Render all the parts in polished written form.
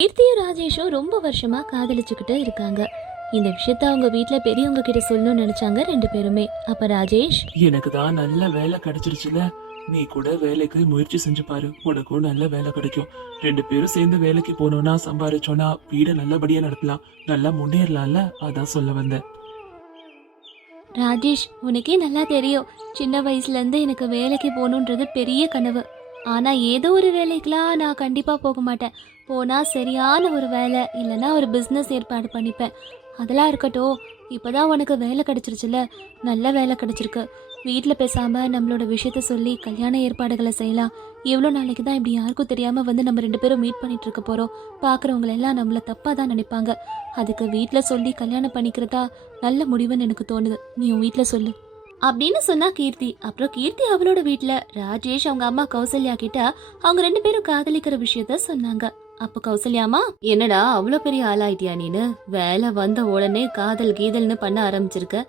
கீர்த்தியும் ராஜேஷும் ரொம்ப வருஷமா காதலிச்சுக்கிட்டு இருக்காங்க. இந்த விஷயத்த அவங்க வீட்ல பெரியவங்க கிட்ட சொல்லணும்னு நினைச்சாங்க ரெண்டு பேருமே. அப்ப ராஜேஷ், எனக்கு தான் நல்ல வேலை கிடைச்சிருச்சுல, நீ கூட வேலைக்கு முயற்சி செஞ்சு பாரு, உனக்கும் நல்ல வேலை கிடைக்கும். ரெண்டு பேரும் சேர்ந்து வேலைக்கு போனோம்னா சம்பாரிச்சோம்னா வீட நல்லபடியா நடத்தலாம், நல்லா முன்னேறலாம்ல, அதான் சொல்ல வந்தேன். ராஜேஷ் உனக்கே நல்லா தெரியும், சின்ன வயசுல இருந்து எனக்கு வேலைக்கு போகணுன்றது பெரிய கனவு. ஆனா ஏதோ ஒரு வேலைக்கெல்லாம் நான் கண்டிப்பா போக மாட்டேன். போனா சரியான ஒரு வேலை இல்லைன்னா ஒரு பிஸ்னஸ் ஏற்பாடு பண்ணிப்பேன். அதெல்லாம் இருக்கட்டும், இப்போதான் உனக்கு வேலை கிடைச்சிருச்சுல, நல்ல வேலை கிடைச்சிருக்கு. வீட்டில் பேசாமல் நம்மளோட விஷயத்த சொல்லி கல்யாண ஏற்பாடுகளை செய்யலாம். எவ்வளோ நாளைக்கு தான் இப்படி யாருக்கும் தெரியாமல் வந்து நம்ம ரெண்டு பேரும் மீட் பண்ணிட்டு இருக்க போகிறோம். பார்க்குறவங்க எல்லாம் நம்மளை தப்பாக தான் நினைப்பாங்க. அதுக்கு வீட்டில் சொல்லி கல்யாணம் பண்ணிக்கிறதா நல்ல முடிவுன்னு எனக்கு தோணுது. நீ உன் வீட்டில் சொல்லு அப்படின்னு சொன்னா கீர்த்தி. அப்புறம் கீர்த்தி அவளோட வீட்டில் ராஜேஷ் அவங்க அம்மா கௌசல்யா கிட்ட அவங்க ரெண்டு பேரும் காதலிக்கிற விஷயத்த சொன்னாங்க. அப்ப கௌசல்யாமா, என்னடா அவ்வளோ பெரிய ஆளாயிட்டியா நீனு? வேலை வந்த உடனே காதல் கீதல்னு பண்ண ஆரம்பிச்சிருக்க.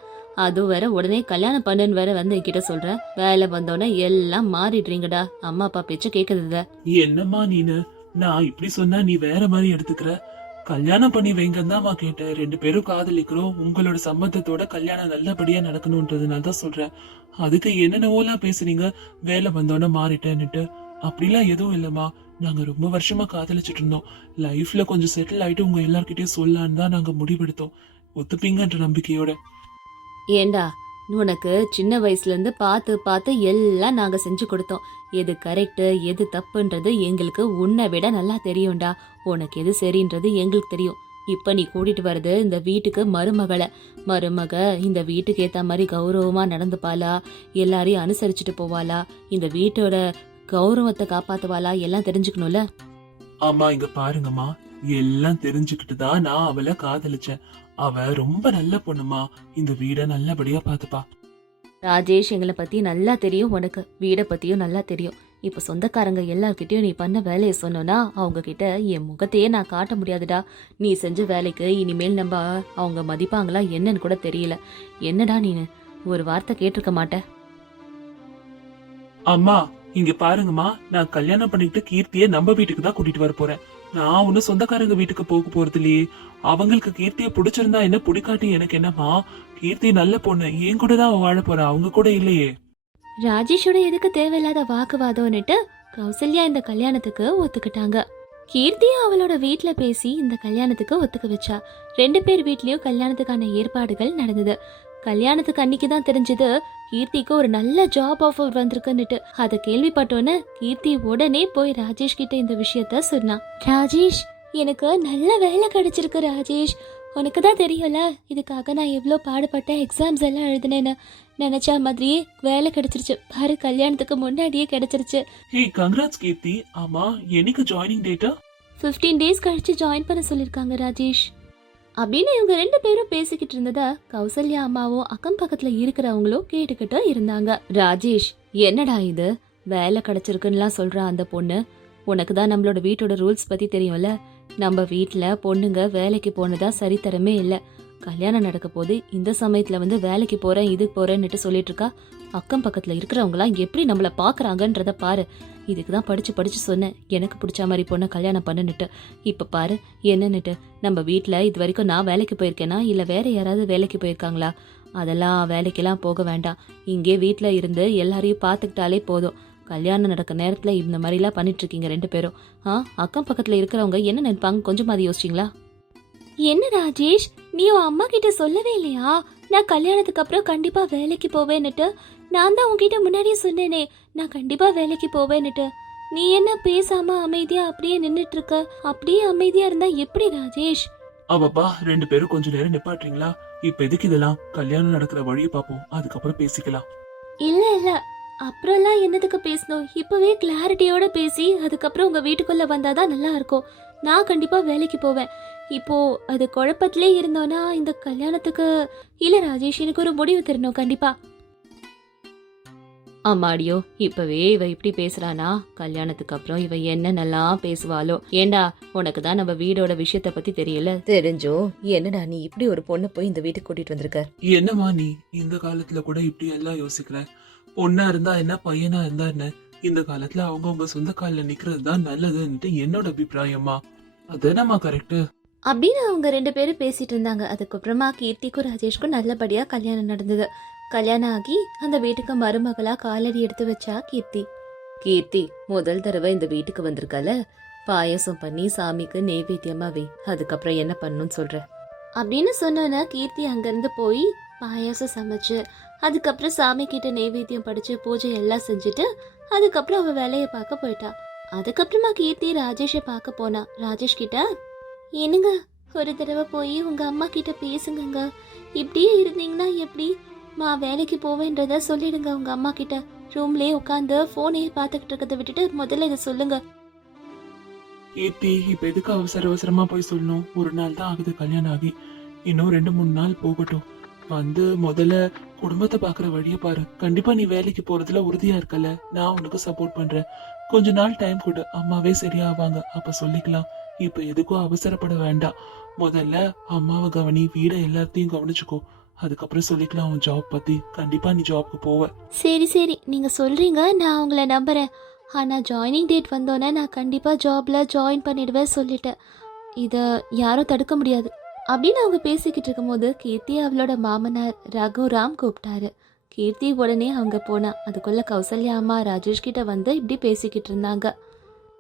அதுவும் வேற உடனே கல்யாணம் பண்ணுன்னு வேற வந்து என்கிட்ட சொல்ற. வேலை வந்தோடனே எல்லாம் மாறிடுறீங்கடா, அம்மா அப்பா பேச்ச கேக்குறத. என்னம்மா நீனு, நான் இப்படி சொன்னா நீ வேற மாதிரி எடுத்துக்கிற. கல்யாணம் பண்ணி வைங்கன்னு தான் கேட்டேன். ரெண்டு பேரும் காதலிக்கிறோம், உங்களோட சம்மதத்தோட கல்யாணம் நல்லபடியா நடக்கணும்ன்றதுனால தான் சொல்றேன். அதுக்கு என்னென்னவோலாம் பேசுறீங்க, வேலை வந்தோடனே மாறிட்டேன்னுட்டு. அப்படிலாம் எதுவும் இல்லம்மா, நாங்க ரொம்ப வருஷமா காதலிச்சிட்டு இருந்தோம். லைஃப்ல கொஞ்சம் செட்டில் ஆயிட்டு உங்க எல்லார்கிட்டயும் சொல்லலான்னு தான் நாங்க முடிவெடுத்தோம். ஒத்துப்பீங்கன்ற நம்பிக்கையோட. ஏண்டா, உனக்கு சின்ன வயசுல இருந்து பார்த்து பார்த்து எல்லாம் நாங்க செஞ்சு கொடுத்தோம். எது கரெக்டு எது தப்புன்றது எங்களுக்கு உன்னை விட நல்லா தெரியும்டா. உனக்கு எது சரின்றது எங்களுக்கு தெரியும். இப்ப நீ கூட்டிட்டு வர்றது இந்த வீட்டுக்கு மருமக இந்த வீட்டுக்கு ஏத்த மாதிரி கௌரவமா நடந்துப்பாளா, எல்லாரையும் அனுசரிச்சுட்டு போவாளா, இந்த வீட்டோட கௌரவத்தை காப்பாத்துவாளா, எல்லாம் தெரிஞ்சுக்கணும்ல. ஆமா, இங்க பாருங்கம்மா, எல்லாம் தெரிஞ்சுக்கிட்டு தான் நான் அவளை காதலிச்சேன். அவ ரொம்ப நல்ல பொண்ணுமா, இந்த வீட நல்லபடியா பாத்துப்பா. ராஜேஷ், எங்களை பத்தி நல்லா தெரியும், உனக்கு வீடை பத்தியும் நல்லா தெரியும். இப்ப சொந்தக்காரங்க எல்லார்கிட்டயும் நீ பண்ண வேலையை சொன்னோன்னா அவங்க கிட்ட என் முகத்தையே நான் காட்ட முடியாதுடா. நீ செஞ்ச வேலைக்கு இனிமேல் நம்ம அவங்க மதிப்பாங்களா என்னன்னு கூட தெரியல. என்னடா நீனு ஒரு வார்த்தை கேட்டிருக்க மாட்ட? அம்மா இங்க பாருங்கம்மா, நான் கல்யாணம் பண்ணிட்டு கீர்த்திய நம்ம வீட்டுக்கு தான் கூட்டிட்டு வர போறேன். நான் ஒன்னும் சொந்தக்காரங்க வீட்டுக்கு போக போறது இல்லையே. அவங்களுக்கு கீர்த்திய பிடிச்சிருந்தா என்ன, பிடிக்காட்டி எனக்கு என்னம்மா. கீர்த்தி நல்ல பொண்ணு, என் கூட தான் அவ வாழ போறா, அவங்க கூட இல்லையே. ராஜேஷோட எதுக்கு தேவையில்லாத வாக்குவாதம்னுட்டு கௌசல்யா இந்த கல்யாணத்துக்கு ஒத்துக்கிட்டாங்க. கீர்த்தியும் அவளோட வீட்ல பேசி இந்த கல்யாணத்துக்கு ஒத்துக்க வச்சா. ரெண்டு பேர் வீட்லயும் கல்யாணத்துக்கான ஏற்பாடுகள் நடந்தது. கல்யாணத்துக்கு அன்னைக்கு தான் தெரிஞ்சது கீர்த்திக்கு ஒரு நல்ல ஜாப் ஆஃபர் வந்திருக்குன்னுட்டு. அதை கேள்விப்பட்டோன்னு கீர்த்தி உடனே போய் ராஜேஷ் கிட்ட இந்த விஷயத்த சொன்னா. ராஜேஷ், எனக்கு நல்ல வேலை கிடைச்சிருக்கு ராஜேஷ். உனக்கு தான் தெரியும்ல, இதுக்காக நான் எவ்வளோ பாடுபட்டேன், எக்ஸாம்ஸ் எல்லாம் எழுதினேன்னு. நினைச்சா மாதிரியே வேலை கிடைச்சிருச்சு பாரு, கல்யாணத்துக்கு முன்னாடியே கிடைச்சிருச்சு. ஹே கங்க்ராட்ஸ் கீர்த்தி. ஆமா, என்னைக்கு ஜாயினிங் டேட்டா? 15 days கழிச்சு ஜாயின் பண்ண சொல்லிருக்காங்க ராஜேஷ் அப்படின்னு இவங்க ரெண்டு பேரும் பேசிக்கிட்டு இருந்தத கௌசல்யா அம்மாவும் அக்கம் பக்கத்துல இருக்கிறவங்களும் கேட்டுக்கிட்டு இருந்தாங்க. ராஜேஷ், என்னடா இது, வேலை கிடைச்சிருக்குன்னுலாம் சொல்றா அந்த பொண்ணு. உனக்கு தான் நம்மளோட வீட்டோட ரூல்ஸ் பத்தி தெரியும்ல. நம்ம வீட்டுல பொண்ணுங்க வேலைக்கு போனதா சரித்தரமே இல்லை. கல்யாணம் நடக்க போது இந்த சமயத்துல வந்து வேலைக்கு போறேன் இது போறேன்னுட்டு சொல்லிட்டு இருக்கா. அக்கம் பக்கத்துல இருக்கிறவங்களாம் எப்படி நம்மள பாக்குறாங்கன்றத பாரு. இதுக்குதான் படிச்சு சொன்னேன், எனக்கு பிடிச்ச மாதிரி பொண்ணை கல்யாணம் பண்ணுன்னுட்டு. இப்ப பாரு என்னன்னுட்டு. நம்ம வீட்டுல இது வரைக்கும் நான் வேலைக்கு போயிருக்கேனா இல்ல வேற யாராவது வேலைக்கு போயிருக்காங்களா? அதெல்லாம் வேலைக்கெல்லாம் போக வேண்டாம். இங்கே வீட்டுல இருந்து எல்லாரையும் பாத்துக்கிட்டாலே போதும். கல்யாணம் நடக்க நேரத்துல இந்த மாதிரிலாம் பண்ணிட்டு இருக்கீங்க ரெண்டு பேரும். அக்கம் பக்கத்துல இருக்கிறவங்க என்ன நினைப்பாங்க, கொஞ்சம் அது யோசிச்சிங்களா? என்ன ராஜேஷ், நீ உன் அம்மா கிட்ட சொல்லவே இல்லையா நான் கல்யாணத்துக்கு அப்புறம் கண்டிப்பா வேலைக்கு போவேன்னுட்டு? நான் தான் உன்கிட்ட முன்னாடியே சொன்னேனே நான் கண்டிப்பா வேலைக்கு போவேன்னுட்டு. நீ என்ன பேசாம அமைதியா அப்படியே நின்னுட்டு இருக்க? அப்படியே அமைதியா இருந்தா எப்படி ராஜேஷ்? அவப்பா, ரெண்டு பேரும் கொஞ்ச நேரம் நிப்பாட்டுறீங்களா? இப்ப எதுக்கு இதெல்லாம்? கல்யாணம் நடக்கிற வழியை பார்ப்போம், அதுக்கப்புறம் பேசிக்கலாம். இல்ல, அப்புறம்லாம் என்னதுக்கு பேசணும்? இப்பவே கிளாரிட்டியோட பேசி அதுக்கப்புறம் உங்க வீட்டுக்குள்ள வந்தாதான் நல்லா இருக்கும். நான் கண்டிப்பா வேலைக்கு போவேன். இப்போ அது குழப்பத்திலே இருந்தோன்னா இந்த கல்யாணத்துக்கு இல்ல ராஜேஷ், எனக்கு ஒரு முடிவு தரணும் கண்டிப்பா. அம்மாடியோ, இப்பவே இவ இப்படி பேசுறானா, கல்யாணத்துக்கு அப்புறம் இவ என்னென்னலாம் பேசுவாளோ. ஏண்டா, உனக்கு தான் நம்ம வீடோட விஷயத்த பத்தி தெரியல. தெரிஞ்சோ என்னடா நீ இப்படி ஒரு பொண்ணை போய் இந்த வீட்டுக்கு கூட்டிட்டு வந்திருக்க? என்னம்மா நீ இந்த காலத்துல கூட இப்படி எல்லாம் யோசிக்கிற? பொண்ணா இருந்தா என்ன, பையனா இருந்தா என்ன, இந்த காலத்துல அவங்கவுங்க சொந்த காலில் நிக்கிறது தான் நல்லதுன்னுட்டு என்னோட அபிப்பிராயமா. அதானம்மா கரெக்ட். அப்படின்னு அவங்க ரெண்டு பேரும் பேசிட்டு இருந்தாங்க. அதுக்கப்புறமா கீர்த்திக்கும் ராஜேஷ்க்கும் நல்லபடியா கல்யாணம் நடந்தது. கல்யாணம் ஆகி அந்த வீட்டுக்கு மருமகளா காலடி எடுத்து வச்சா கீர்த்தி. கீர்த்தி முதல் தடவை இந்த வீட்டுக்கு வந்திருக்கால, பாயசம் பண்ணி சாமிக்கு நெய்வேத்தியமா வை, அதுக்கப்புறம் என்ன பண்ணணும்னு சொல்ற அப்படின்னு சொன்னோன்னா கீர்த்தி அங்கிருந்து போய் பாயாசம் சமைச்சு அதுக்கப்புறம் சாமி கிட்ட நெய்வேத்தியம் படிச்சு பூஜை எல்லாம் செஞ்சுட்டு அதுக்கப்புறம் அவ வேலையை பார்க்க போயிட்டா. அதுக்கப்புறமா கீர்த்தி ராஜேஷை பார்க்க போனா. ராஜேஷ் கிட்ட, என்னங்க ஒரு தடவை போய் உங்க அம்மா கிட்ட பேசுங்கங்க, இப்படியே இருந்தீங்கன்னா எப்படி, வேலைக்கு போவேன்றத சொல்லிடுங்க உங்க அம்மா கிட்ட. ரூம்லயே உட்காந்து போனையே பார்த்துக்கிட்டு இருக்கிறத விட்டுட்டு முதல்ல இதை சொல்லுங்க. கீர்த்தி இப்ப எதுக்கு அவசர அவசரமா போய் சொல்லணும்? ஒரு நாள் தான் ஆகுது கல்யாணம் ஆகி, இன்னும் 2-3 நாள் போகட்டும். வந்து முதல்ல குடும்பத்தை பாக்குற வழிய பாரு. கண்டிப்பா நீ வேலைக்கு போறதுல உறுதியா இருக்கல, நான் உனக்கு சப்போர்ட் பண்றேன். கொஞ்ச நாள் டைம் கொடு, அம்மாவே சரியாவாங்க, அப்ப சொல்லிக்கலாம். இப்ப எதுக்கும் அவசரப்பட வேண்டாம். முதல்ல அம்மாவை கவனி, வீட எல்லாத்தையும் கவனிச்சுக்கோ, அதுக்கப்புறம் சொல்லிக்கலாம் உன் ஜாப் பத்தி. கண்டிப்பா நீ ஜாப்க்கு போவ. சரி சரி, நீங்க சொல்றீங்க, நான் உங்களை நம்புறேன். ஆனால் ஜாயினிங் டேட் வந்தோன்னே நான் கண்டிப்பாக ஜாப்ல ஜாயின் பண்ணிடுவேன் சொல்லிட்டேன். இதை யாரும் தடுக்க முடியாது அப்படின்னு அவங்க பேசிக்கிட்டு இருக்கும்போது கீர்த்தி அவளோட மாமனார் ரகுராம் கூப்பிட்டாரு. கீர்த்தி உடனே அவங்க போனா. அதுக்குள்ள கௌசல்யா அம்மா ராஜேஷ் கிட்ட வந்து இப்படி பேசிக்கிட்டு இருந்தாங்க.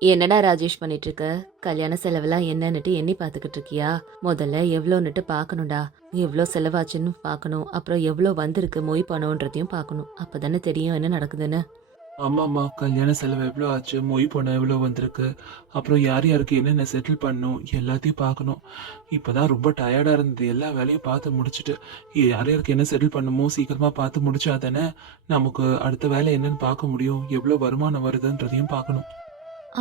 என்னடா ராஜேஷ் பண்ணிட்டு இருக்க? கல்யாண செலவெல்லாம் என்னன்னுட்டு எண்ணி பார்த்துக்கிட்டு இருக்கியா? முதல்ல எவ்வளோன்னுட்டு பார்க்கணும்டா, எவ்வளோ செலவாச்சுன்னு பார்க்கணும், அப்புறம் எவ்வளோ வந்திருக்கு மொய் பணம்ன்றதையும் பார்க்கணும். அப்போதானே தெரியும் என்ன நடக்குதுன்னு. ஆமாம்மா, கல்யாண செலவு எவ்வளோ ஆச்சு, மொய் பணம் எவ்வளோ வந்திருக்கு, அப்புறம் யார் யாருக்கு என்னென்ன செட்டில் பண்ணணும் எல்லாத்தையும் பார்க்கணும். இப்போதான் ரொம்ப டயர்டா இருந்தது, எல்லா வேலையும் பார்த்து முடிச்சுட்டு யார் யாருக்கு என்ன செட்டில் பண்ணுமோ சீக்கிரமா பார்த்து முடிச்சா தானே நமக்கு அடுத்த வேலை என்னன்னு பார்க்க முடியும், எவ்வளோ வருமானம் வருதுன்றதையும் பார்க்கணும்.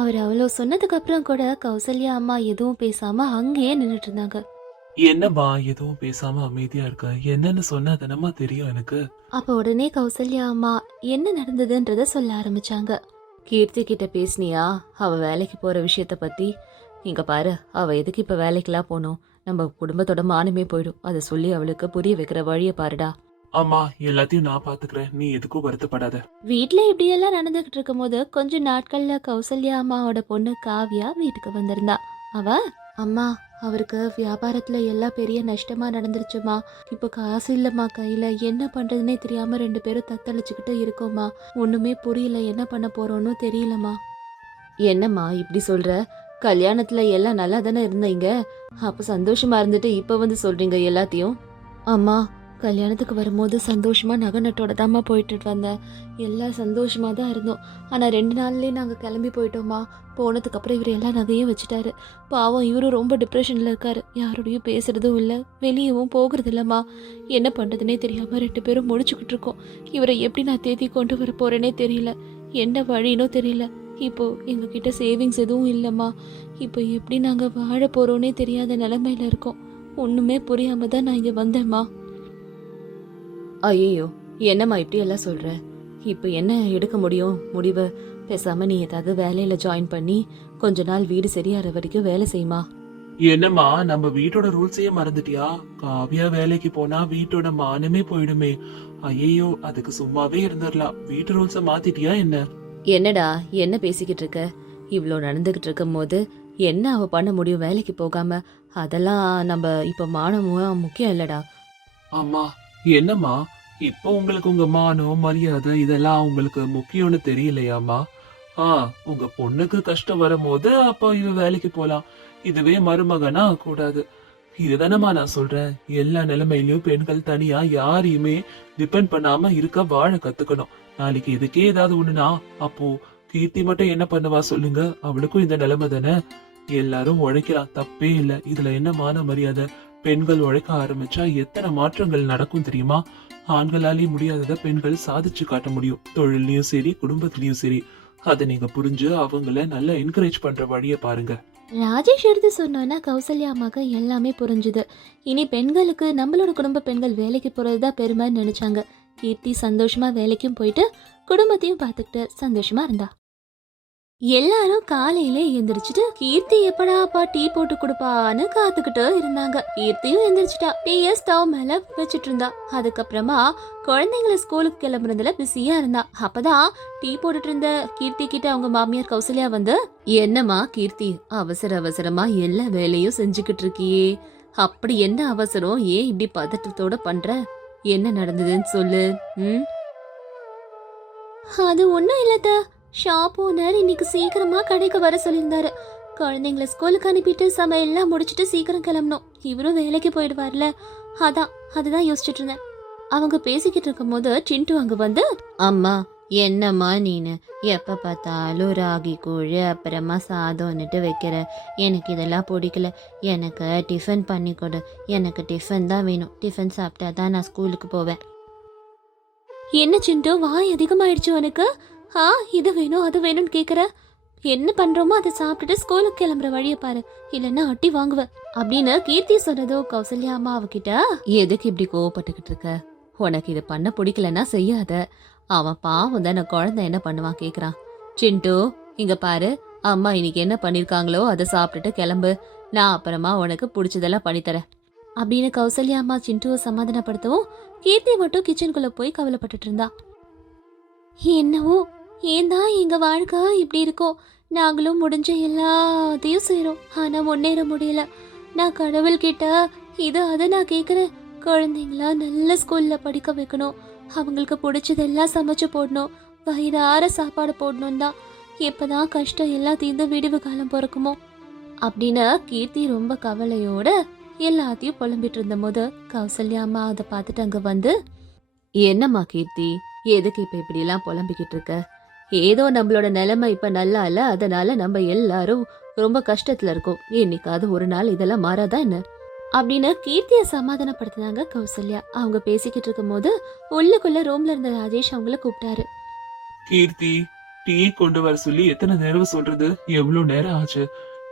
அவர் அவ்வளோ சொன்னதுக்கு அப்புறம் கூட கௌசல்யா அம்மா எதுவும் பேசாம அங்கேயே நின்றுட்டு இருந்தாங்க. என்னம்மா எதுவும் பேசாம அமைதியா இருக்க? என்னன்னு சொன்னா தானம்மா தெரியும் எனக்கு. அப்ப உடனே கௌசல்யா அம்மா என்ன நடந்ததுன்றத சொல்ல ஆரம்பிச்சாங்க. கீர்த்தி கிட்ட பேசினியா அவ வேலைக்கு போற விஷயத்த பத்தி? இங்க பாரு, அவ எதுக்கு இப்ப வேலைக்கெல்லாம் போனோம், நம்ம குடும்பத்தோட மானமே போயிடும். அதை சொல்லி அவளுக்கு புரிய வைக்கிற வழிய பாருடா. ஆமா, எல்லாத்தையும் நான் பாத்துக்கிறேன், நீ எதுக்கும் வருத்தப்படாத. வீட்டுல இப்படியெல்லாம் நடந்துகிட்டு இருக்கும் போது கொஞ்ச நாட்கள்ல கௌசல்யா அம்மாவோட பொண்ணு காவ்யா வீட்டுக்கு வந்திருந்தா. அவ, அம்மா அவருக்கு வியாபாரத்துல எல்லாம் பெரிய நஷ்டமா நடந்துருச்சுமா, இப்போ காசு இல்லம்மா கையில, என்ன பண்றதுன்னே தெரியாம 2 பேரும் தத்தளிச்சுக்கிட்டு இருக்கோமா, ஒண்ணுமே புரியல, என்ன பண்ண போறோம்னு தெரியலம்மா. என்னம்மா இப்படி சொல்ற? கல்யாணத்துல எல்லாம் நல்லா தானே இருந்தீங்க, அப்ப சந்தோஷமா இருந்துட்டு இப்ப வந்து சொல்றீங்க எல்லாத்தையும்? அம்மா, கல்யாணத்துக்கு வரும்போது சந்தோஷமா நகை நட்டோட தாம்மா போயிட்டு வந்தேன், எல்லாம் சந்தோஷமா தான் இருந்தோம். ஆனா 2 நாள்லயே நாங்க கிளம்பி போயிட்டோமா. போனதுக்கு அப்புறம் இவர் எல்லா நகையும் வச்சுட்டாரு. பாவம், இவரும் ரொம்ப டிப்ரெஷன்ல இருக்காரு, யாரோடையும் பேசுறதும் இல்லை, வெளியவும் போகிறது இல்லம்மா. என்ன பண்றதுனே தெரியாம 2 பேரும் முடிச்சுக்கிட்டு இருக்கோம். இவரை எப்படி நான் தேத்தி கொண்டு வர போறேனே தெரியல, என்ன வழினோ தெரியல. இப்போ எங்ககிட்ட சேவிங்ஸ் எதுவும் இல்லம்மா, இப்போ எப்படி நாங்க வாழ போறோன்னே தெரியாத நிலைமையில இருக்கோம். ஒண்ணுமே புரியாம தான் நான் இங்க வந்தேம்மா. ஐயோ, என்னம்மா இப்படி எல்லாம் சொல்ற? இப்போ என்ன எடுக்க முடியும் முடிவு? பேசாம நீ ஏதாவது வேலையில ஜாயின் பண்ணி கொஞ்ச நாள் வீடு சரியாற வரைக்கும் வேலை செய்யுமா. என்னம்மா, நம்ம வீட்டோட ரூல்ஸையே மறந்துட்டியா? காவியா வேலைக்கு போனா வீட்டோட மானமே போயிடுமே. ஐயோ, அதுக்கு சும்மாவே இருந்துடலாம், வீட்டு ரூல்ஸ மாத்திட்டியா என்ன? என்னடா என்ன பேசிக்கிட்டு இருக்க? இவ்வளோ நடந்துகிட்டு இருக்கும் போது என்ன அவ பண்ண முடியும் வேலைக்கு போகாம? அதெல்லாம் நம்ம இப்ப மானமும் முக்கியம் இல்லடா. அம்மா, என்னம்மா இப்போ உங்களுக்கு உங்க மானம் மரியாதை இதெல்லாம் உங்களுக்கு முக்கியம்னு தெரியலையாம்மா? உங்க பொண்ணுக்கு கஷ்டம் வரும்போது அப்போ இவ வேலைக்கு போலாம், இதுவே மருமகனா கூடாது. இதுதானம்மா நான் சொல்றேன், எல்லா நிலைமையிலயும் பெண்கள் தனியா யாரையுமே டிபெண்ட் பண்ணாம இருக்க வாழ கத்துக்கணும். நாளைக்கு இதுக்கே ஏதாவது ஒண்ணுனா அப்போ கீர்த்தி மட்டும் என்ன பண்ணுவா சொல்லுங்க? அவளுக்கும் இந்த நிலைமை தானே. எல்லாரும் உழைக்கலாம், தப்பே இல்லை, இதுல என்ன மான மரியாதை? பெண்கள் உழைக்க ஆரம்பிச்சா எத்தனை மாற்றங்கள் நடக்கும் தெரியுமா? ஆண்களாலே முடியாததை பெண்கள் சாதிச்சு காட்ட முடியும், தொழிலையும் சரி குடும்பத்திலயும் சரி. அதை நீங்க புரிஞ்சு அவங்கள நல்லா என்கரேஜ் பண்ற வழிய பாருங்க. ராஜேஷ் எடுத்து சொன்னோன்னா கௌசல்யா அம்மாக்கு எல்லாமே புரிஞ்சுது. இனி பெண்களுக்கு நம்மளோட குடும்ப பெண்கள் வேலைக்கு போறதுதான் பெருமைன்னு நினைச்சாங்க. கீர்த்தி சந்தோஷமா வேலைக்கும் போயிட்டு குடும்பத்தையும் பார்த்துக்கிட்டு சந்தோஷமா இருந்தா. எல்லாரும் காலையில எந்திரிச்சிட்டு கீர்த்தி எப்படாப்பா டீ போட்டு கொடுப்பான்னு காத்துக்கிட்டு இருந்தாங்க. கீர்த்தியும் எந்திரிச்சிட்டா. டீய ஸ்டவ் மேல வச்சிட்டு இருந்தா. அதுக்கப்புறமா குழந்தைங்களை ஸ்கூலுக்கு கிளம்புறதுல பிஸியா இருந்தா. அப்பதான் டீ போட்டுட்டு இருந்த கீர்த்தி கிட்ட அவங்க மாமியார் கௌசல்யா வந்து, என்னம்மா கீர்த்தி, அவசர அவசரமா எல்லா வேலையும் செஞ்சுக்கிட்டு இருக்கியே, அப்படி என்ன அவசரம், ஏன் இப்படி பதட்டத்தோட பண்ற, என்ன நடந்ததுன்னு சொல்லு. அது ஒண்ணும் இல்லத, ஷாப் ஓனர் இன்னைக்கு சீக்கிரமா கடைக்கு வர சொல்லியிருந்தாரு. குழந்தைங்களை ஸ்கூலுக்கு அனுப்பிட்டு சமையல்லாம் முடிச்சிட்டு சீக்கிரம் கிளம்பணும். இவரும் வேலைக்கு போயிடுவார்ல, அதுதான் யோசிச்சுட்டு இருந்தேன். அவங்க பேசிக்கிட்டு இருக்கும் போது சிண்டு அங்க வந்து, அம்மா என்னம்மா நீனு எப்ப பார்த்தாலும் ராகி கூழ் அப்புறமா சாதம்னுட்டு வைக்கிற, எனக்கு இதெல்லாம் பிடிக்கல, எனக்கு டிஃபன் பண்ணி கொடு, எனக்கு டிஃபன் தான் வேணும், டிஃபன் சாப்பிட்டா தான் நான் ஸ்கூலுக்கு போவேன். என்ன சிண்டு வாய் அதிகமாயிடுச்சு உனக்கு? இது வேணும் அது வேணும்னு கேக்குற. என்ன பண்றோமோ அதை சாப்பிட்டுட்டு ஸ்கூலுக்கு கிளம்புற வழியை பாரு, இல்லைன்னா அட்டி வாங்குவ அப்படின்னு கீர்த்தி சொன்னதோ கௌசல்யா அம்மா அவகிட்ட, எதுக்கு இப்படி கோவப்பட்டுக்கிட்டு இருக்க, உனக்கு இது பண்ண பிடிக்கலன்னா செய்யாத, அவன் பாவம் தானே, குழந்தை என்ன பண்ணுவான் கேக்குறான். சிண்டு இங்க பாரு, அம்மா இன்னைக்கு என்ன பண்ணிருக்காங்களோ அதை சாப்பிட்டுட்டு கிளம்பு, நான் அப்புறமா உனக்கு பிடிச்சதெல்லாம் பண்ணித்தரேன் அப்படின்னு கௌசல்யா அம்மா சிண்டுவை சமாதானப்படுத்தவும் கீர்த்தி மட்டும் கிச்சனுக்குள்ள போய் கவலைப்பட்டுட்டு இருந்தா. என்னவோ ஏன் தான் எங்க வாழ்க்கை இப்படி இருக்கோ, நாங்களும் முடிஞ்ச எல்லாத்தையும் செய்யறோம், ஆனா முன்னேற முடியல. நான் கடவுள்கிட்ட இது அதை நான் கேக்குறேன், குழந்தைங்களா நல்ல ஸ்கூல்ல படிக்க வைக்கணும், அவங்களுக்கு பிடிச்சதெல்லாம் சமைச்சு போடணும், வயிறார சாப்பாடு போடணும் தான். எப்பதான் கஷ்டம் எல்லாம் தீர்ந்து விடுவு காலம் பிறக்குமோ அப்படின்னு கீர்த்தி ரொம்ப கவலையோட எல்லாத்தையும் புலம்பிட்டு இருந்த போது கௌசல்யா அம்மா அதை பார்த்துட்டு அங்க வந்து, என்னம்மா கீர்த்தி, எதுக்கு இப்ப இப்படி எல்லாம் புலம்பிக்கிட்டு இருக்க, ஏதோ நம்மளோட நிலைமை இப்ப நல்லா இல்ல, அதனால நம்ம எல்லாரும் ரொம்ப கஷ்டத்துல இருக்கோம், என்னைக்காவது ஒரு நாள் இதெல்லாம் மாறாதா என்ன அப்படின்னு கீர்த்திய சமாதானப்படுத்தினாங்க கௌசல்யா. அவங்க பேசிக்கிட்டு இருக்கும் போது உள்ளுக்குள்ள ரூம்ல இருந்த ராஜேஷ் அவங்கள கூப்பிட்டாரு. கீர்த்தி, டீ கொண்டு வர சொல்லி எத்தனை நேரம் சொல்றது, எவ்வளவு நேரம் ஆச்சு,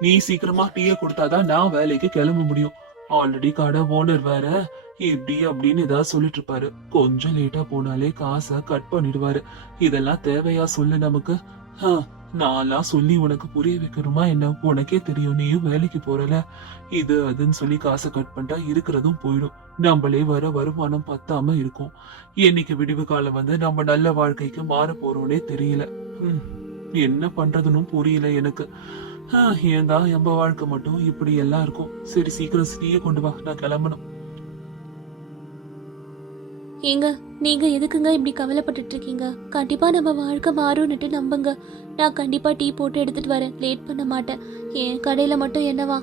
நீ சீக்கிரமா டீயை கொடுத்தாதான் நான் வேலைக்கு கிளம்ப முடியும். ஆல்ரெடி கடை ஓனர் வேற இப்படி அப்படின்னு ஏதாவது சொல்லிட்டு இருப்பாரு, கொஞ்சம் லேட்டா போனாலே காசை கட் பண்ணிடுவாரு, இதெல்லாம் தேவையா சொல்லு நமக்கு. நான்லாம் சொல்லி உனக்கு புரிய வைக்கணுமா என்ன, உனக்கே தெரியும், நீயும் வேலைக்கு போறல, இது அதுன்னு சொல்லி காசை கட் பண்ணிட்டா இருக்கிறதும் போயிடும், நம்மளே வர வருமானம் பத்தாம இருக்கும், என்னைக்கு விடிவு காலம் வந்து நம்ம நல்ல வாழ்க்கைக்கு மாற போறோம்னே தெரியல. என்ன பண்றதுன்னு புரியல எனக்கு. ஏன்டா எம்ப வாழ்க்கை மட்டும் இப்படி எல்லாம் இருக்கும். சரி சீக்கிரம் டீயை கொண்டு வா, நான் கிளம்பணும். ஏங்க நீங்க எதுக்குங்க இப்படி கவலைப்பட்டுட்டு இருக்கீங்க, கண்டிப்பா நம்ம வாழ்க்கை மாறும்னுட்டு நம்புங்க. நான் கண்டிப்பா டீ போட்டு எடுத்துட்டு வரேன், லேட் பண்ண மாட்டேன். என் கடையில மட்டும் என்னவா,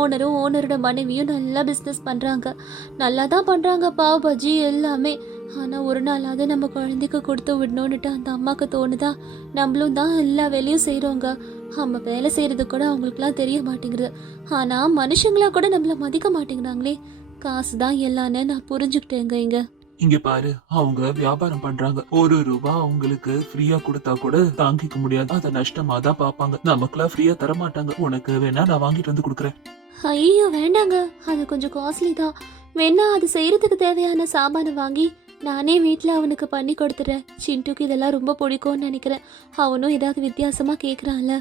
ஓனரும் ஓனரோட மனைவியும் நல்லா பிஸ்னஸ் பண்றாங்க, நல்லா தான் பண்றாங்க, பாவ் பஜ்ஜி எல்லாமே. ஆனா ஒரு நாளாவது நம்ம குழந்தைக்கு கொடுத்து விடணும்னுட்டு அந்த அம்மாக்கு தோணுதா. நம்மளும் தான் எல்லா வேலையும் செய்யறோங்க, நம்ம வேலை செய்யறது கூட அவங்களுக்குலாம் தெரிய மாட்டேங்குது. ஆனா மனுஷங்களா கூட நம்மள மதிக்க மாட்டேங்கிறாங்களே, காசு தான் எல்லான்னு நான் புரிஞ்சுக்கிட்டேங்க. இங்க பாரு, அவங்க வியாபாரம் பண்றாங்க, ஒரு ரூபா அவங்களுக்கு ஃப்ரீயா கொடுத்தா கூட தாங்கிக்க முடியாது, அத நஷ்டமா தான் பாப்பாங்க, நமக்குலாம் ஃப்ரீயா தர மாட்டாங்க. உனக்கு வேணா நான் வாங்கிட்டு வந்து கொடுக்குறேன். ஐயோ வேண்டாங்க, அது கொஞ்சம் காஸ்ட்லி தான். வேணா அது செய்யறதுக்கு தேவையான சாமான வாங்கி நானே வீட்டில் அவனுக்கு பண்ணி கொடுத்துட்றேன். சிண்டுக்கு இதெல்லாம் ரொம்ப பிடிக்கும்னு நினைக்கிறேன், அவனும் ஏதாவது வித்தியாசமா கேட்குறான்ல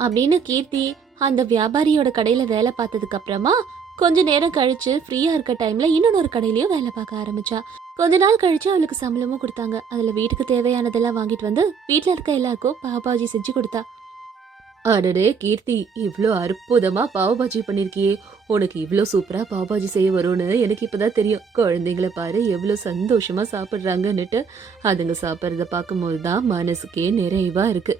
அப்படின்னு கீர்த்தி அந்த வியாபாரியோட கடையில வேலை பார்த்ததுக்கு அப்புறமா கொஞ்ச நேரம் கழிச்சு ஃப்ரீயா இருக்க டைம்ல இன்னொரு கடையிலயும் வேலை பார்க்க ஆரம்பிச்சா. கொஞ்ச நாள் கழிச்சு அவளுக்கு சம்பளமும் கொடுத்தாங்க. அதுல வீட்டுக்கு தேவையானதெல்லாம் வாங்கிட்டு வந்து வீட்டுல இருக்க எல்லாருக்கும் பாவ்பாஜி செஞ்சு கொடுத்தா. அடடே கீர்த்தி, இவ்ளோ அற்புதமா பாவ்பாஜி பண்ணிருக்கியே, உனக்கு இவ்ளோ சூப்பரா பாவ்பாஜி செய்ய வரும்னு எனக்கு இப்பதான் தெரியும். குழந்தைங்களை பாரு எவ்வளவு சந்தோஷமா சாப்பிடுறாங்கன்னுட்டு, அதுங்க சாப்பிட்றத பார்க்கும்போது தான் மனசுக்கே நிறைவா இருக்கு.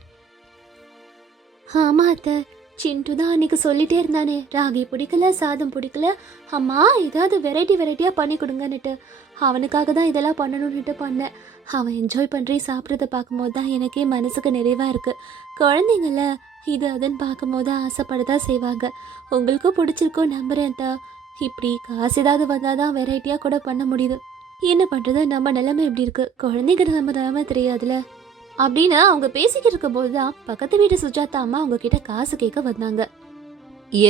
ஆமா அத்தை, சிண்டு தான் அன்னைக்கு சொல்லிட்டே இருந்தானே, ராகி பிடிக்கல சாதம் பிடிக்கல, அம்மா ஏதாவது வெரைட்டியா பண்ணி கொடுங்கன்னுட்டு. அவனுக்காக தான் இதெல்லாம் பண்ணணும்னுட்டு பண்ணேன். அவன் என்ஜாய் பண்ணி சாப்பிட்றத பார்க்கும்போது தான் எனக்கே மனசுக்கு நிறைவா இருக்கு. குழந்தைங்கள இது அதுன்னு பார்க்கும்போது ஆசைப்படதான் செய்வாங்க. உங்களுக்கும் பிடிச்சிருக்கோம் நம்புறேன் தான். இப்படி காசு ஏதாவது வந்தாதான் வெரைட்டியா கூட பண்ண முடியுது. என்ன பண்றது, நம்ம நிலைமை எப்படி இருக்கு, குழந்தைங்க நம்ம நிலைமை தெரியாதுல அப்படின்னு அவங்க பேசிக்கிட்டு இருக்கும் போதுதான் பக்கத்து வீட்டு சுஜாதா அம்மா அவங்க கிட்ட காசு கேட்க வந்தாங்க.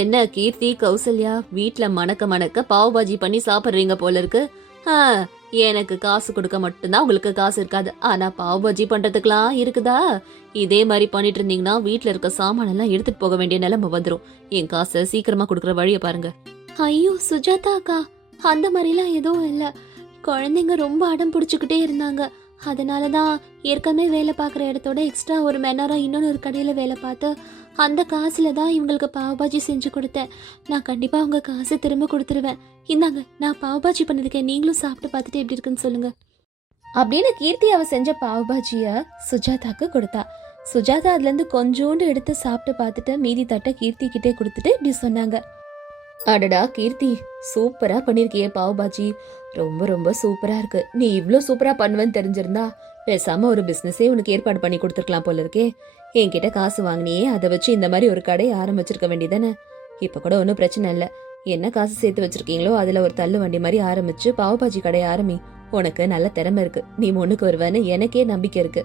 என்ன கீர்த்தி, கௌசல்யா வீட்ல மணக்க மணக்க பாவ் பாஜி பண்ணி சாப்பிடுறீங்க போல இருக்கு. எனக்கு காசு கொடுக்க மட்டும்தான் உங்களுக்கு காசு இருக்காது, ஆனா பாவ் பஜ்ஜி பண்றதுக்கெல்லாம் இருக்குதா? இதே மாதிரி பண்ணிட்டு இருந்தீங்கன்னா வீட்ல இருக்க சாமானெல்லாம் எடுத்துட்டு போக வேண்டிய நிலைமை வந்துடும். என் காசை சீக்கிரமா கொடுக்குற வழியை பாருங்க. ஐயோ சுஜாதா அக்கா, அந்த மாதிரிலாம் எதுவும் இல்லை. குழந்தைங்க ரொம்ப அடம் பிடிச்சிக்கிட்டே இருந்தாங்க. அதனாலதான் ஏற்கனவே வேலை பார்க்குற இடத்தோட எக்ஸ்ட்ரா ஒரு மணி இன்னொன்று ஒரு கடையில் வேலை பார்த்து அந்த காசுல தான் இவங்களுக்கு பாவ்பாஜி செஞ்சு கொடுத்தேன். நான் கண்டிப்பா அவங்க காசு திரும்ப கொடுத்துருவேன். இந்தாங்க, நான் பாவ்பாஜி பண்ணிருக்கேன், நீங்களும் சாப்பிட்டு பார்த்துட்டு எப்படி இருக்குன்னு சொல்லுங்க அப்படின்னு கீர்த்தி அவ செஞ்ச பாவ்பாஜிய சுஜாதாக்கு கொடுத்தா. சுஜாதா அதுல இருந்து கொஞ்சோண்டு எடுத்து சாப்பிட்டு பார்த்துட்டு மீதி தட்டை கீர்த்தி கிட்டே கொடுத்துட்டு இப்படி சொன்னாங்க. அடடா கீர்த்தி, சூப்பரா பண்ணிருக்கியே பாவ்பாஜி, ரொம்ப ரொம்ப சூப்பரா இருக்கு. நீ இவ்ளோ சூப்பரா பண்ணுவேன்னு தெரிஞ்சிருந்தா பேசாம ஒரு பிசினஸே உனக்கு ஏற்பாடு பண்ணி கொடுத்துருக்கலாம் போல இருக்கே. என்கிட்ட காசு வாங்கினியே, அதை வச்சு இந்த மாதிரி ஒரு கடை ஆரம்பிச்சிருக்க வேண்டியதானே. இப்ப கூட ஒன்றும் பிரச்சனை இல்லை. என்ன காசு சேர்த்து வச்சிருக்கீங்களோ அதுல ஒரு தள்ளு வண்டி மாதிரி ஆரம்பிச்சு பாவ்பாஜி கடையை ஆரம்பி. உனக்கு நல்ல திறமை இருக்கு, நீ முன்னுக்கு வருவேன்னு எனக்கே நம்பிக்கை இருக்கு.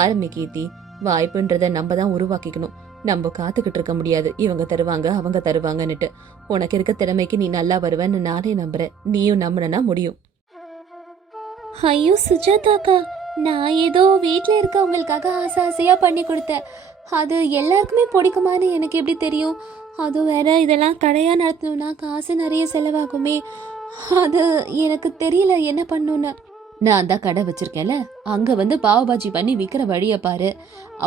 ஆரம்பி கீர்த்தி. வாய்ப்புன்றத நம்ம தான் உருவாக்கிக்கணும். நம்ம காத்துக்கிட்டு இருக்க முடியாது இவங்க தருவாங்க அவங்க தருவாங்கன்னுட்டு. உனக்கு இருக்க திறமைக்கு நீ நல்லா வருவேன்னு நானே நம்புறேன். நீயும் நம்பினா முடியும். ஐயோ சுஜாதாக்கா, நான் ஏதோ வீட்டில் இருக்கவங்களுக்காக ஆசை ஆசையாக பண்ணி கொடுத்தேன். அது எல்லாருக்குமே பிடிக்குமான்னு எனக்கு எப்படி தெரியும்? அதுவும் வேற இதெல்லாம் கடையாக நடத்தணும்னா காசு நிறைய செலவாகுமே. அது எனக்கு தெரியல என்ன பண்ணுன்னு. நான் தான் கடை வச்சிருக்கேன்ல, அங்க வந்து பாவபாஜி பண்ணி விற்கிற வழியை பாரு.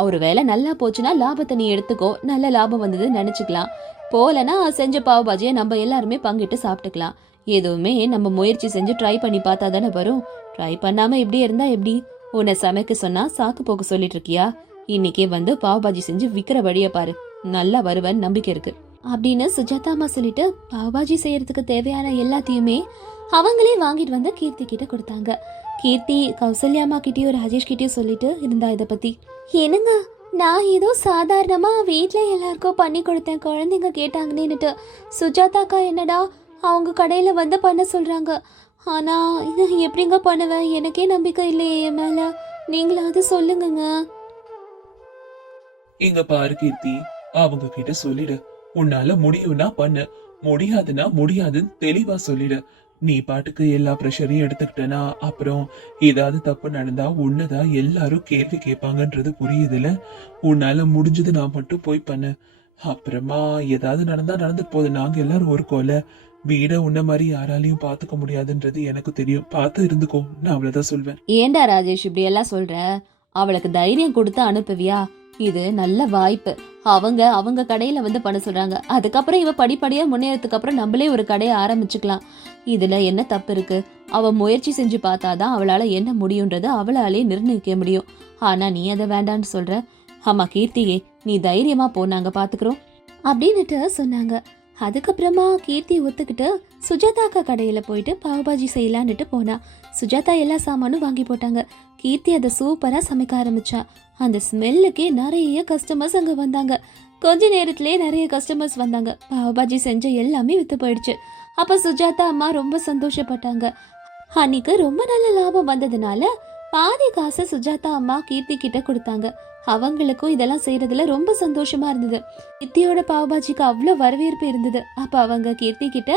ஒரு வேலை நல்லா போச்சுன்னா லாபத்தை நீ எடுத்துக்கோ, நல்ல லாபம் வந்ததுன்னு நினைச்சுக்கலாம். போலனா செஞ்ச பாவபாஜியை நம்ம எல்லாருமே பங்கிட்டு சாப்பிட்டுக்கலாம். எதுவுமே நம்ம முயற்சி செஞ்சு ட்ரை பண்ணி பார்த்தா தானே வரும். ட்ரை பண்ணாம இப்படி இருந்தா எப்படி? உன்னை சமைக்க சொன்னா சாக்கு போக்கு சொல்லிட்டு இருக்கியா? இன்னைக்கே வந்து பாவபாஜி செஞ்சு விற்கிற வழியை பாரு, நல்லா வருவன்னு நம்பிக்கை இருக்கு அப்படின்னு சுஜாதா அம்மா சொல்லிட்டு பாவபாஜி செய்யறதுக்கு தேவையான எல்லாத்தையுமே அவங்களே வாங்கிட்டு வந்து கீர்த்தி கிட்ட கொடுத்தாங்க. கீர்த்தி கௌசல்யா அம்மா கிட்டயும் ராஜேஷ் கிட்டயும் சொல்லிட்டு இருந்தா இதை பத்தி. என்னங்க, நான் ஏதோ சாதாரணமா வீட்ல எல்லாருக்கும் பண்ணி கொடுத்தேன், குழந்தைங்க கேட்டாங்கன்னுட்டு. சுஜாதாக்கா என்னடா அவங்க கடையில வந்து பண்ண சொல்றாங்க. ஆனா இது எப்படிங்க பண்ணுவேன்? எனக்கே நம்பிக்கை இல்லையே என் மேல. நீங்களாவது சொல்லுங்கங்க. இங்க பாரு கீர்த்தி, அவங்க கிட்ட சொல்லிடு. உன்னால முடியும்னா பண்ணு, முடியாதுன்னா முடியாதுன்னு தெளிவா சொல்லிடு. நீ பாட்டுக்கு எல்லா ப்ரெஷரையும் எடுத்துக்கிட்டனா அப்புறம் ஏதாவது தப்பு நடந்தா உன்னதான் எல்லாரும் கேள்வி கேட்பாங்கன்றது புரியுதுல. உன்னால முடிஞ்சது நான் மட்டும் போய் பண்ணு. அப்புறமா ஏதாவது நடந்தா நடந்துட்டு போகுது, நாங்க எல்லாரும் இருக்கோம்ல. வீட உன்ன மாதிரி யாராலையும் பாத்துக்க முடியாதுன்றது எனக்கு தெரியும், பார்த்து இருந்துக்கோ, நான் அவ்வளவுதான் சொல்வேன். ஏண்டா ராஜேஷ் இப்படி எல்லாம் சொல்ற? அவளுக்கு தைரியம் கொடுத்து அனுப்புவியா? இது நல்ல வாய்ப்பு. அவங்க கடையில வந்து பண்ண சொல்றாங்க. அதுக்கப்புறம் இவ படிப்படியா முன்னேறதுக்கு அப்புறம் நம்மளே ஒரு கடையை ஆரம்பிச்சுக்கலாம். இதுல என்ன தப்பு இருக்கு? அவ முயற்சி செஞ்சு பார்த்தாதான் அவளால என்ன முடியும்ன்றது அவளாலே நிர்ணயிக்க முடியும். ஆனா நீ அதை வேண்டான்னு சொல்ற. ஆமா கீர்த்தியே, நீ தைரியமா போ, நாங்க பாத்துக்கிறோம் அப்படின்னுட்டு சொன்னாங்க. அதுக்கப்புறமா கீர்த்தி ஒத்துக்கிட்டு சுஜாதாக்கா கடையில போயிட்டு பாவ்பாஜி செய்யலான்னுட்டு போனா. சுஜாதா எல்லா சாமானும் வாங்கி போட்டாங்க. கீர்த்தி அதை சூப்பரா சமைக்க ஆரம்பிச்சா. அந்த ஸ்மெல்லுக்கே நிறைய கஸ்டமர்ஸ் அங்க வந்தாங்க. கொஞ்ச நேரத்திலே நிறைய கஸ்டமர்ஸ் வந்தாங்க. பாவ்பாஜி செஞ்ச எல்லாமே வித்து போயிடுச்சு. அப்ப சுஜாதா அம்மா ரொம்ப சந்தோஷப்பட்டாங்க. அன்னைக்கு ரொம்ப நல்ல லாபம் வந்ததுனால பாதி காசை சுஜாதா அம்மா கீர்த்தி கிட்ட கொடுத்தாங்க. அவங்களுக்கும் இதெல்லாம் செய்யறதுல ரொம்ப சந்தோஷமா இருந்தது. கீர்த்தியோட பாவ்பாஜிக்கு அவ்வளோ வரவேற்பு இருந்தது. அப்ப அவங்க கீர்த்தி கிட்ட,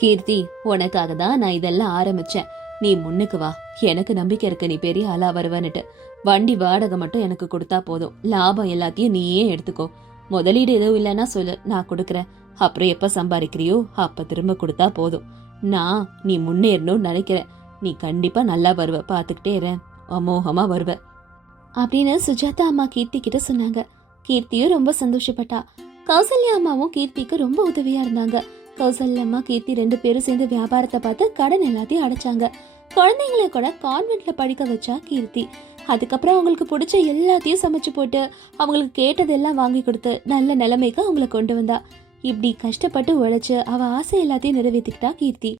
கீர்த்தி உனக்காக தான் நான் இதெல்லாம் ஆரம்பிச்சேன், நீ முன்னுக்கு வா, எனக்கு நம்பிக்கை இருக்கு நீ பெரிய ஆளா வருவன்னுட்டு. வண்டி வாடகை மட்டும் எனக்கு கொடுத்தா போதும், லாபம் எல்லாத்தையும் நீயே எடுத்துக்கோ. முதலீடு எதுவும் இல்லைன்னா சொல்லு, நான் கொடுக்குறேன். அப்புறம் எப்ப சம்பாதிக்கிறியோ அப்ப திரும்ப கொடுத்தா போதும். நான் நீ முன்னேறணும்னு நினைக்கிறேன். நீ கண்டிப்பா நல்லா வருவ, பாத்துக்கிட்டே இரு, அமோகமா வருவ அப்படின்னு சுஜாதா அம்மா கீர்த்தி கிட்ட சொன்னாங்க. கீர்த்தியும் ரொம்ப சந்தோஷப்பட்டா. கௌசல்யா அம்மாவும் கீர்த்திக்கு ரொம்ப உதவியா இருந்தாங்க. கௌசல்யா அம்மா கீர்த்தி 2 பேரும் சேர்ந்து வியாபாரத்தை பார்த்து கடன் எல்லாத்தையும் அடைச்சாங்க. குழந்தைங்களை கூட கான்வென்ட்ல படிக்க வச்சா கீர்த்தி. அதுக்கப்புறம் அவங்களுக்கு பிடிச்ச எல்லாத்தையும் சமைச்சு போட்டு அவங்களுக்கு கேட்டதெல்லாம் வாங்கி கொடுத்து நல்ல நிலைமைக்கு அவங்களை கொண்டு வந்தா. இப்படி கஷ்டப்பட்டு உழைச்சு அவ ஆசை எல்லாத்தையும் நிறைவேற்றிக்கிட்டா கீர்த்தி.